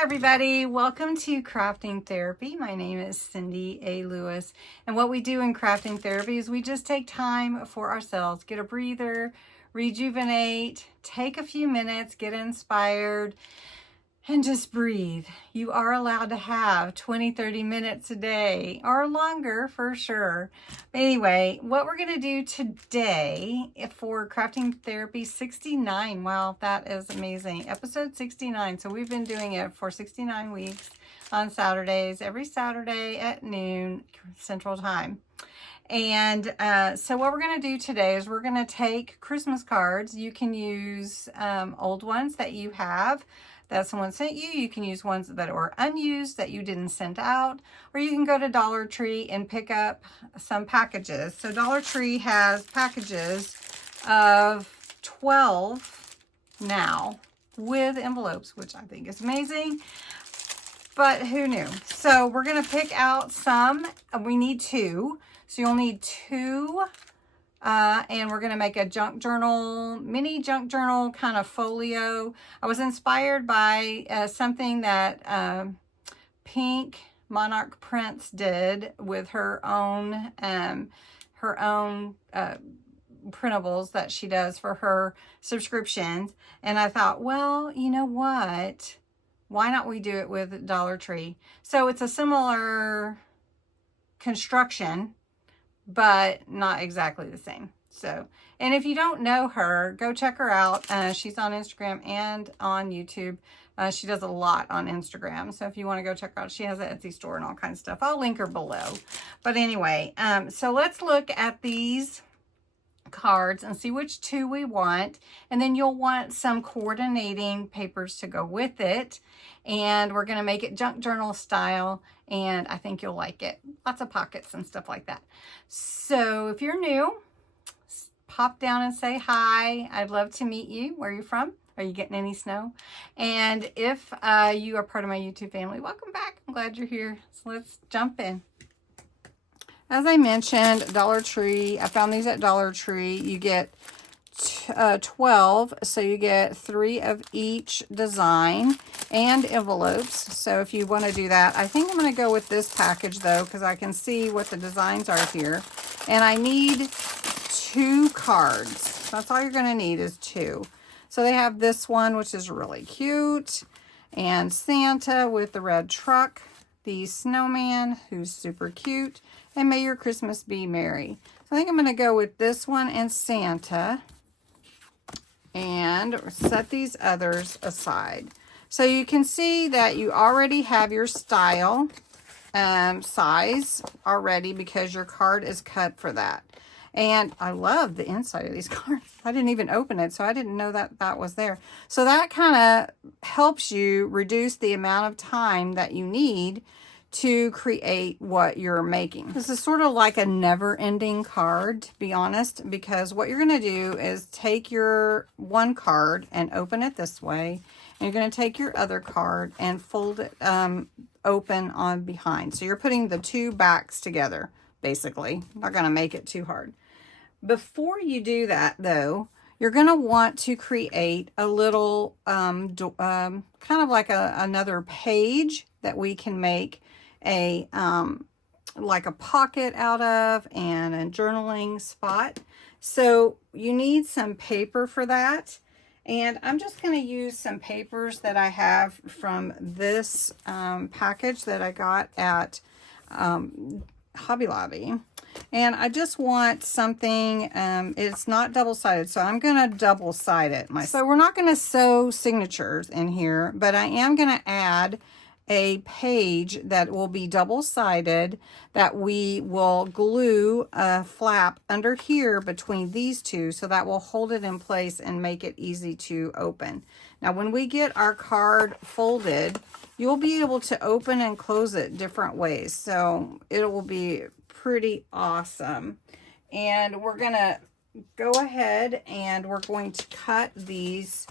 Hi everybody, welcome to Crafting Therapy. My name is Cindy A. Lewis, and what we do in Crafting Therapy is we just take time for ourselves, get a breather, rejuvenate, take a few minutes, get inspired, and just breathe. You are allowed to have 20-30 minutes a day or longer for sure. Anyway, what we're going to do today for Crafting Therapy 69. Wow, that is amazing. Episode 69. So we've been doing it for 69 weeks on Saturdays, every Saturday at noon Central Time. And so what we're going to do today is we're going to take Christmas cards. You can use old ones that you have that someone sent you. You can use ones that are unused that you didn't send out, or you can go to Dollar Tree and pick up some packages. So Dollar Tree has packages of 12 now with envelopes, which I think is amazing. But who knew? So we're going to pick out some. We need two. So you'll need two. And we're going to make a junk journal, mini junk journal kind of folio. I was inspired by something that Pink Monarch Prince did with her own printables that she does for her subscriptions. And I thought, well, you know what? Why not we do it with Dollar Tree? So it's a similar construction, but not exactly the same. So, and if you don't know her, go check her out. She's on Instagram and on YouTube. She does a lot on Instagram. So if you want to go check her out, she has an Etsy store and all kinds of stuff. I'll link her below. But anyway, so let's look at these cards and see which two we want, and then you'll want some coordinating papers to go with it, and we're going to make it junk journal style, and I think you'll like it. Lots of pockets and stuff like that. So if you're new, pop down and say hi. I'd love to meet you. Where are you from? Are you getting any snow? And if you are part of my YouTube family, welcome back. I'm glad you're here. So let's jump in. As I mentioned, Dollar Tree, I found these at Dollar Tree. You get 12, so you get 3 of each design and envelopes. So if you want to do that, I think I'm going to go with this package though, because I can see what the designs are here. And I need 2 cards. That's all you're going to need is 2. So they have this one, which is really cute, and Santa with the red truck, the snowman, who's super cute, and may your Christmas be merry. So I think I'm going to go with this one and Santa, and set these others aside. So you can see that you already have your style size already, because your card is cut for that. And I love the inside of these cards. I didn't even open it, so I didn't know that that was there. So that kind of helps you reduce the amount of time that you need to create what you're making. This is sort of like a never-ending card, to be honest, because what you're going to do is take your one card and open it this way, and you're going to take your other card and fold it open on behind. So you're putting the 2 backs together, basically. Not going to make it too hard. Before you do that, though, you're going to want to create a little kind of like another page that we can make a like a pocket out of, and a journaling spot. So you need some paper for that, and I'm just going to use some papers that I have from this package that I got at Hobby Lobby. And I just want something, it's not double-sided, so I'm going to double-side it myself. So we're not going to sew signatures in here, but I am going to add a page that will be double-sided that we will glue a flap under here between these two, so that will hold it in place and make it easy to open. Now when we get our card folded, you'll be able to open and close it different ways, so it will be pretty awesome. And we're gonna go ahead and we're going to cut these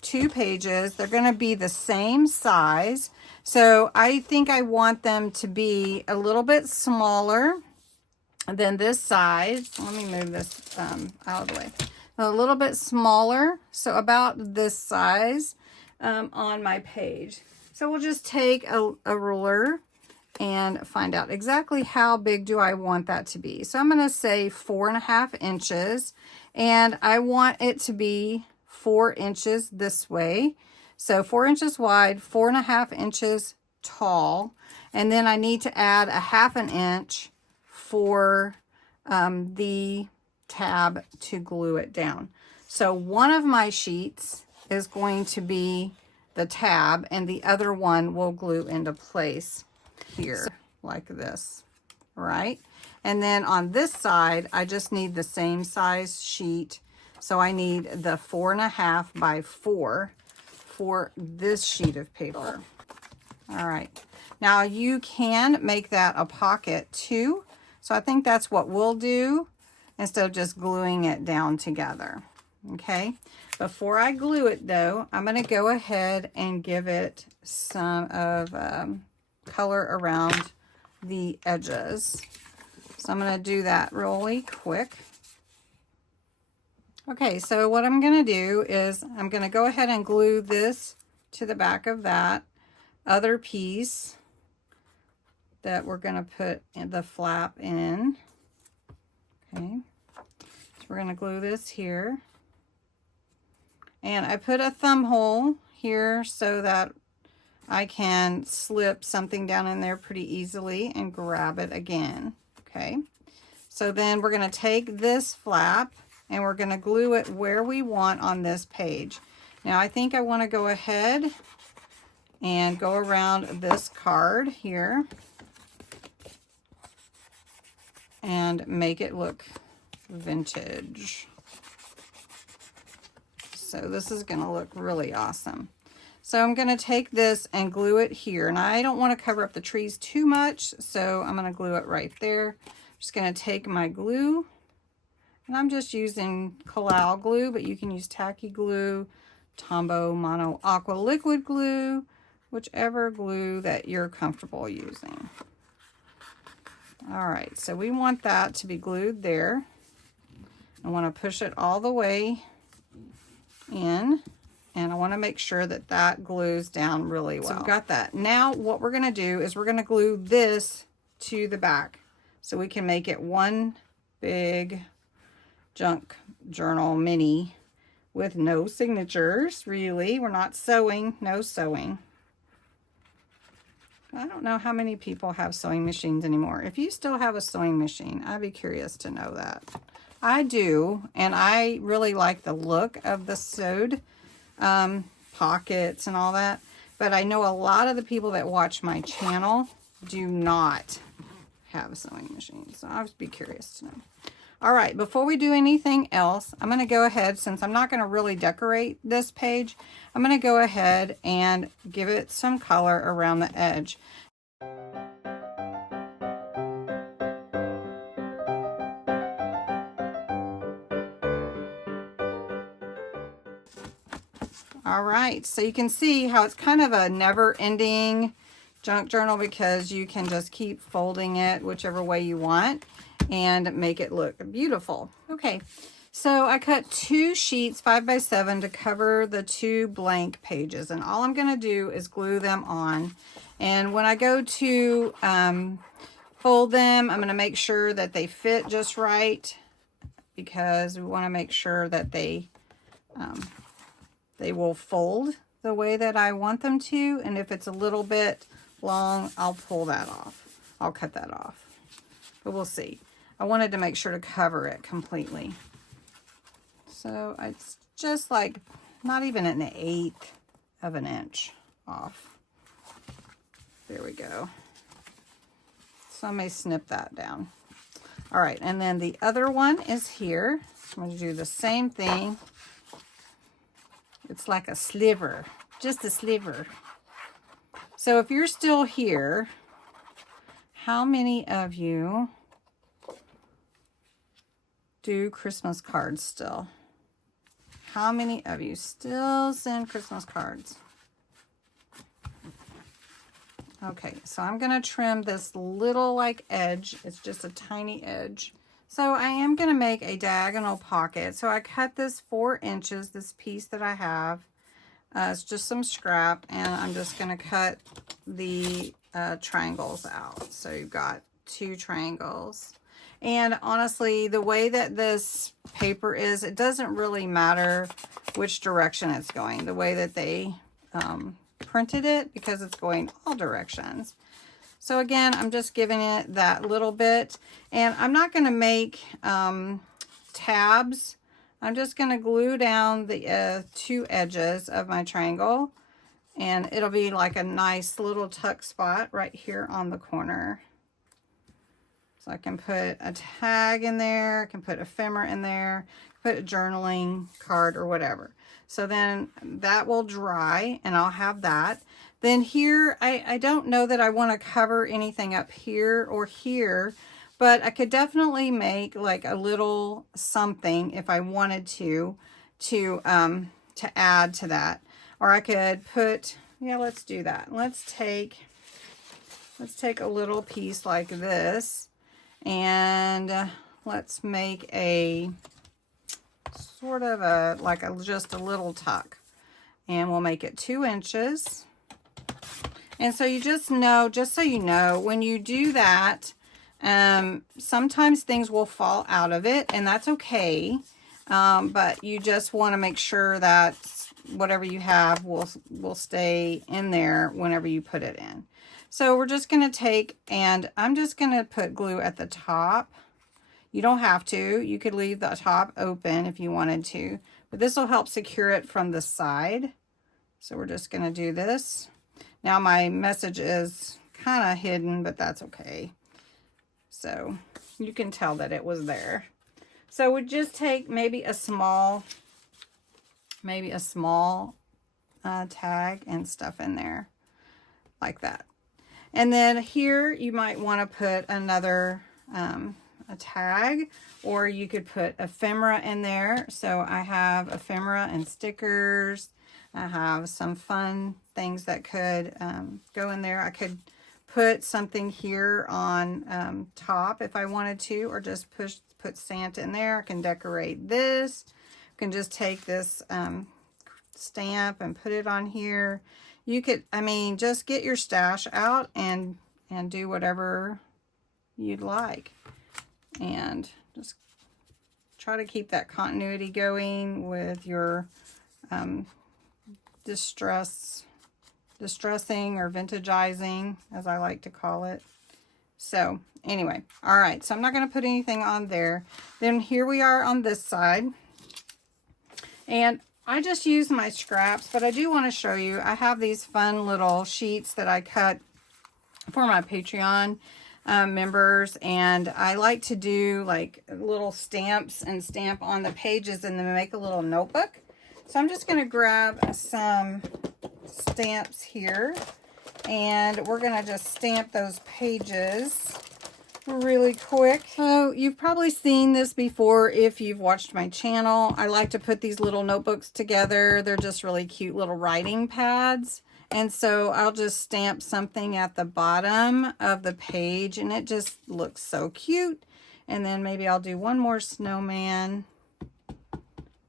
2 pages. They're going to be the same size. So I think I want them to be a little bit smaller than this size. Let me move this out of the way. A little bit smaller, so about this size on my page. So So we'll just take a ruler and find out exactly how big do I want that to be. So I'm going to say 4.5 inches, and I want it to be 4 inches this way. So 4 inches wide, 4.5 inches tall, and then I need to add a 1/2 inch for the tab to glue it down. So one of my sheets is going to be the tab, and the other one will glue into place here like this, right? And then on this side, I just need the same size sheet. So I need the 4.5 by 4 for this sheet of paper. All right. Now you can make that a pocket too. So I think that's what we'll do instead of just gluing it down together. Okay. Before I glue it though, I'm going to go ahead and give it some of color around the edges. So I'm going to do that really quick. Okay, so what I'm going to do is I'm going to go ahead and glue this to the back of that other piece that we're going to put in the flap in. Okay, so we're going to glue this here. And I put a thumb hole here so that I can slip something down in there pretty easily and grab it again. Okay, so then we're going to take this flap and we're going to glue it where we want on this page. Now I think I want to go ahead and go around this card here and make it look vintage. So this is going to look really awesome. So I'm going to take this and glue it here. And I don't want to cover up the trees too much, so I'm going to glue it right there. I'm just going to take my glue, and I'm just using Collal glue, but you can use tacky glue, Tombow Mono Aqua liquid glue, whichever glue that you're comfortable using. All right, so we want that to be glued there. I want to push it all the way in, and I want to make sure that that glues down really well. So we've got that. Now what we're going to do is we're going to glue this to the back so we can make it one big junk journal mini with no signatures, really. We're not sewing, no sewing. I don't know how many people have sewing machines anymore. If you still have a sewing machine, I'd be curious to know that. I do, and I really like the look of the sewed pockets and all that, but I know a lot of the people that watch my channel do not have sewing machines, so I'll just be curious to know. All right, before we do anything else, I'm going to go ahead, since I'm not going to really decorate this page, I'm going to go ahead and give it some color around the edge. All right, so you can see how it's kind of a never-ending junk journal because you can just keep folding it whichever way you want and make it look beautiful. Okay, so I cut 2 sheets 5 by 7 to cover the 2 blank pages, and all I'm going to do is glue them on. And when I go to fold them, I'm going to make sure that they fit just right, because we want to make sure that they will fold the way that I want them to. And if it's a little bit long, I'll pull that off. I'll cut that off. But we'll see. I wanted to make sure to cover it completely. So it's just like not even an 1/8 of an inch off. There we go. So I may snip that down. All right, and then the other one is here. I'm going to do the same thing. It's like a sliver, just a sliver. So if you're still here, how many of you do Christmas cards still? How many of you still send Christmas cards? Okay, so I'm going to trim this little like edge. It's just a tiny edge. So I am going to make a diagonal pocket. So I cut this 4 inches, this piece that I have, It's just some scrap, and I'm just going to cut the triangles out. So you've got 2 triangles. And honestly, the way that this paper is, it doesn't really matter which direction it's going, the way that they printed it, because it's going all directions. So again, I'm just giving it that little bit, and I'm not going to make tabs. I'm just going to glue down the 2 edges of my triangle, and it'll be like a nice little tuck spot right here on the corner. So I can put a tag in there, I can put ephemera in there, put a journaling card or whatever. So then that will dry, and I'll have that. Then here, I don't know that I want to cover anything up here or here, but I could definitely make like a little something if I wanted to add to that. Or I could put, yeah, let's do that. Let's take a little piece like this, and let's make a sort of a, like just a little tuck. And we'll make it 2 inches. And so you just know, just so you know, when you do that, sometimes things will fall out of it, and that's okay. But you just want to make sure that whatever you have will stay in there whenever you put it in. So we're just going to take, and I'm just going to put glue at the top. You don't have to. You could leave the top open if you wanted to, but this will help secure it from the side. So we're just going to do this. Now my message is kind of hidden, but that's okay. So you can tell that it was there. So we just take maybe a small tag and stuff in there like that. And then here you might want to put another a tag, or you could put ephemera in there. So I have ephemera and stickers. I have some fun things that could go in there. I could put something here on top if I wanted to, or just put Santa in there. I can decorate this. I can just take this stamp and put it on here. You could, I mean, just get your stash out and do whatever you'd like. And just try to keep that continuity going with your distressing or vintageizing, as I like to call it. So anyway, all right, so I'm not going to put anything on there. Then here we are on this side, and I just use my scraps, but I do want to show you, I have these fun little sheets that I cut for my Patreon members, and I like to do like little stamps and stamp on the pages and then make a little notebook. So I'm just going to grab some stamps here, and we're going to just stamp those pages really quick. So you've probably seen this before if you've watched my channel. I like to put these little notebooks together. They're just really cute little writing pads. And so I'll just stamp something at the bottom of the page, and it just looks so cute. And then maybe I'll do one more snowman.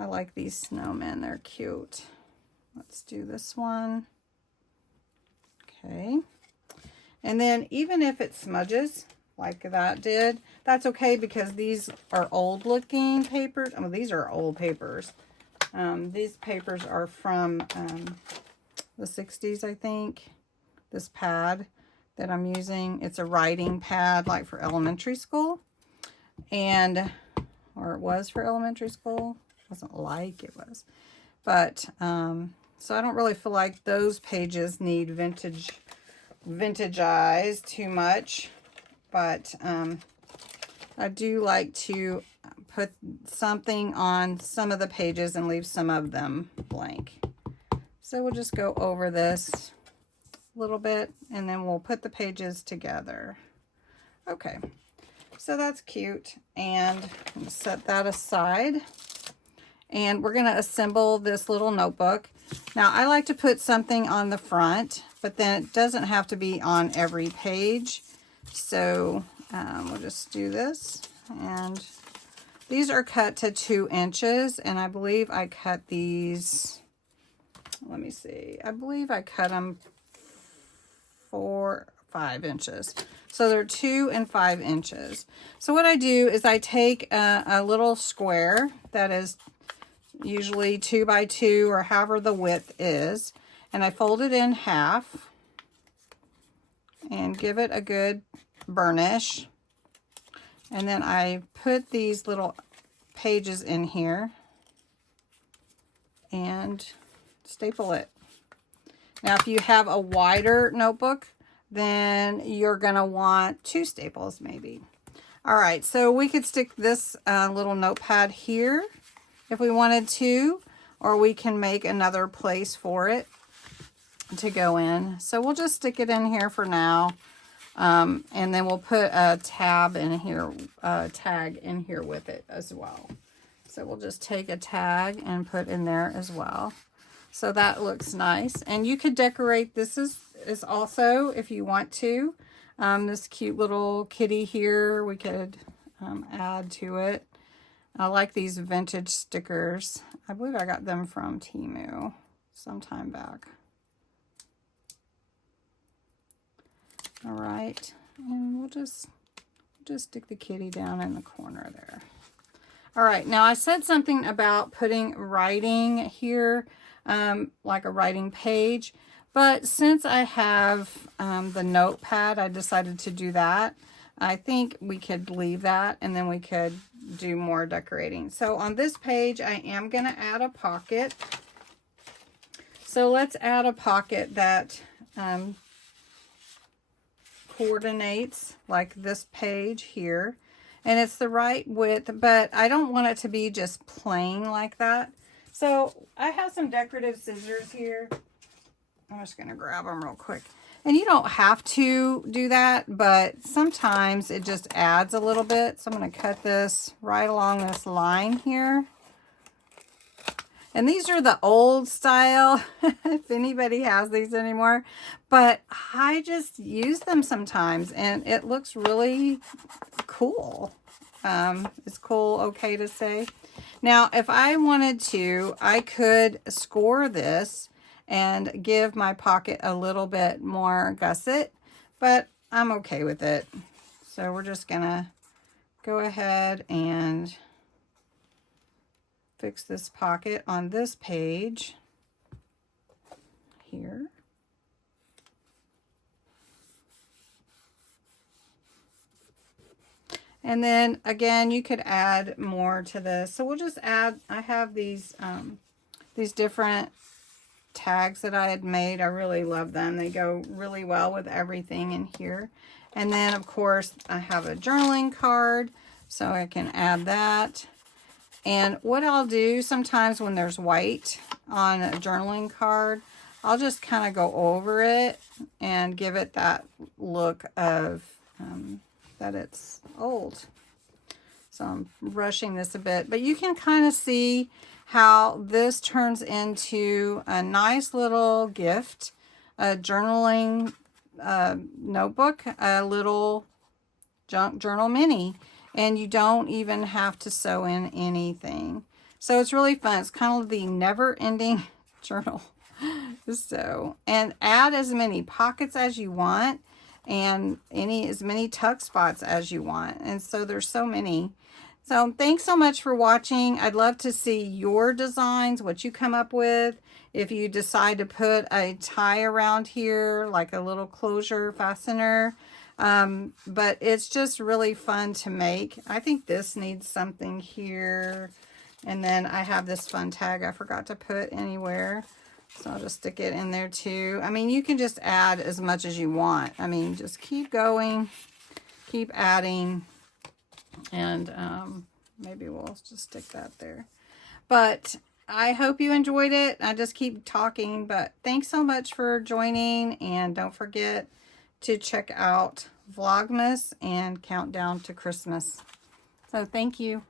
I like these snowmen, they're cute. Let's do this one. Okay. And then even if it smudges like that did, that's okay, because these are old looking papers. Oh, these are old papers. These papers are from the 60s, I think. This pad that I'm using, it's a writing pad like for elementary school. And, or it was for elementary school. It wasn't like it was. But, so I don't really feel like those pages need vintageized too much. But I do like to put something on some of the pages and leave some of them blank. So we'll just go over this a little bit, and then we'll put the pages together. Okay, so that's cute, and I'm gonna set that aside. And we're gonna assemble this little notebook. Now I like to put something on the front, but then it doesn't have to be on every page. So we'll just do this, and these are cut to 2 inches, and I believe I cut these let me see. I believe I cut them 5 inches. So they're 2 and 5 inches. So what I do is I take a little square that is usually 2 by 2 or however the width is, and I fold it in half and give it a good burnish. And then I put these little pages in here and staple it. Now, if you have a wider notebook, then you're gonna want 2 staples maybe. All right, so we could stick this little notepad here if we wanted to, or we can make another place for it to go in. So we'll just stick it in here for now. And then we'll put a tag in here with it as well. So we'll just take a tag and put in there as well. So that looks nice. And you could decorate this is also, if you want to, this cute little kitty here, we could add to it. I like these vintage stickers. I believe I got them from Temu some time back. All right, and we'll just stick the kitty down in the corner there. All right, now I said something about putting writing here, like a writing page, but since I have the notepad, I decided to do that. I think we could leave that, and then we could do more decorating. So on this page, I am going to add a pocket. So let's add a pocket that coordinates like this page here, and it's the right width, but I don't want it to be just plain like that. So I have some decorative scissors here. I'm just going to grab them real quick. And you don't have to do that, but sometimes it just adds a little bit. So I'm going to cut this right along this line here. And these are the old style, if anybody has these anymore. But I just use them sometimes, and it looks really cool. Is cool okay to say? Now, if I wanted to, I could score this and give my pocket a little bit more gusset, but I'm okay with it. So we're just gonna go ahead and fix this pocket on this page here. And then again, you could add more to this. So we'll just add, I have these different tags that I had made. I really love them. They go really well with everything in here. And then of course I have a journaling card, so I can add that. And what I'll do sometimes when there's white on a journaling card, I'll just kind of go over it and give it that look of that it's old. So I'm brushing this a bit, but you can kind of see how this turns into a nice little gift, a journaling notebook, a little junk journal mini, and you don't even have to sew in anything. So it's really fun. It's kind of the never-ending journal. So, and add as many pockets as you want, and as many tuck spots as you want. And so there's so many. So thanks so much for watching. I'd love to see your designs, what you come up with. If you decide to put a tie around here, like a little closure fastener. But it's just really fun to make. I think this needs something here. And then I have this fun tag I forgot to put anywhere. So I'll just stick it in there too. I mean, you can just add as much as you want. I mean, just keep going, keep adding, and maybe we'll just stick that there. But I hope you enjoyed it. I just keep talking, but thanks so much for joining, and don't forget to check out Vlogmas and Countdown to Christmas. So thank you.